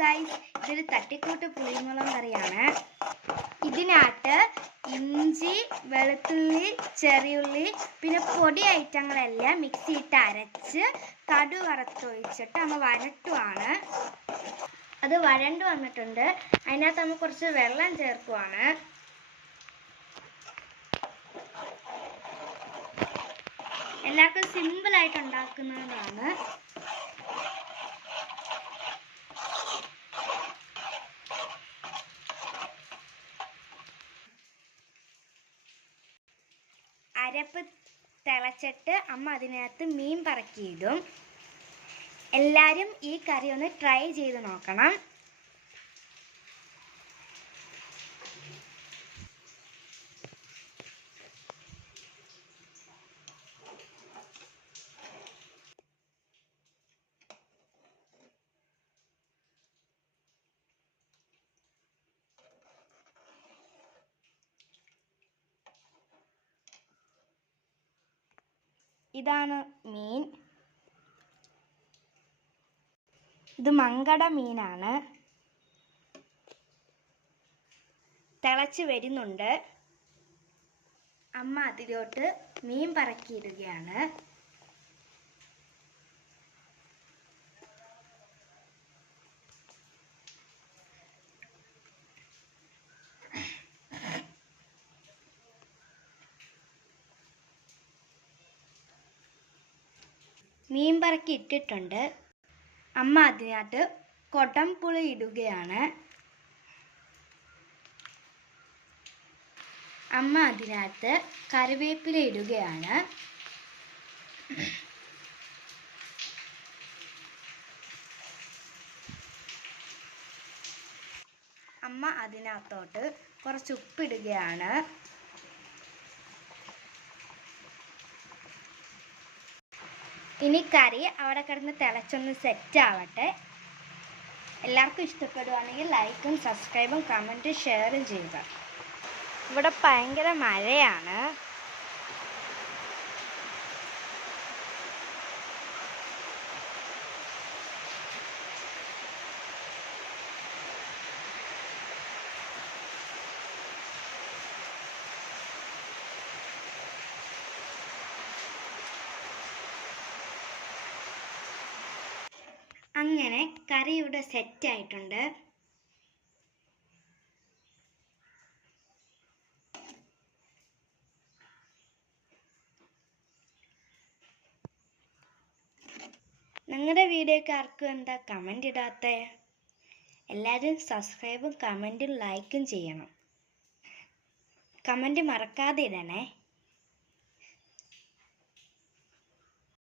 Guys ഇതൊരു തട്ടിക്കൂട്ട് പുളിമുളം കറിയാണ് ഇതിനകത്ത് ഇഞ്ചി വെളുത്തുള്ളി ചെറിയുള്ളി പിന്നെ പൊടി ഐറ്റങ്ങളെല്ലാം മിക്സിയിട്ട് അരച്ച് കടു വറുത്തൊഴിച്ചിട്ട് നമ്മൾ വരട്ടുവാണ് അത് വരണ്ട് വന്നിട്ടുണ്ട്. അതിനകത്ത് നമ്മൾ കുറച്ച് വെള്ളം ചേർക്കുവാണ്. എല്ലാവർക്കും സിമ്പിളായിട്ട് ഉണ്ടാക്കുന്നതാണ്. അരപ്പ് തിളച്ചിട്ട് അമ്മ അതിനകത്ത് മീൻ പറക്കിയിടും. എല്ലാവരും ഈ കറി ഒന്ന് ട്രൈ ചെയ്ത് നോക്കണം. ഇതാണ് മീൻ. ഇത് മങ്കട മീനാണ്. തിളച്ച് വരുന്നുണ്ട്. അമ്മ അതിലോട്ട് മീൻ പറക്കിയിടുകയാണ്. മീൻ പറക്കി ഇട്ടിട്ടുണ്ട്. അമ്മ അതിനകത്ത് കൊടംപുളി ഇടുകയാണ് അമ്മ അതിനകത്ത് കറിവേപ്പില ഇടുകയാണ്. അമ്മ അതിനകത്തോട്ട് കുറച്ച് ഉപ്പിടുകയാണ്. ഇനി കറി അവിടെ കിടന്ന് തിളച്ചൊന്ന് സെറ്റ് ആവട്ടെ. എല്ലാവർക്കും ഇഷ്ടപ്പെടുവാണെങ്കിൽ ലൈക്കും സബ്സ്ക്രൈബും കമന്റും ഷെയറും ചെയ്യുക. ഇവിടെ ഭയങ്കര മഴയാണ്. അങ്ങനെ കറി ഇവിടെ സെറ്റ് ആയിട്ടുണ്ട്. നിങ്ങളുടെ വീഡിയോക്ക് ആർക്കും എന്താ കമന്റ് ഇടാത്ത? എല്ലാവരും സബ്സ്ക്രൈബും കമന്റും ലൈക്കും ചെയ്യണം. കമന്റ് മറക്കാതെ ഇടണേ.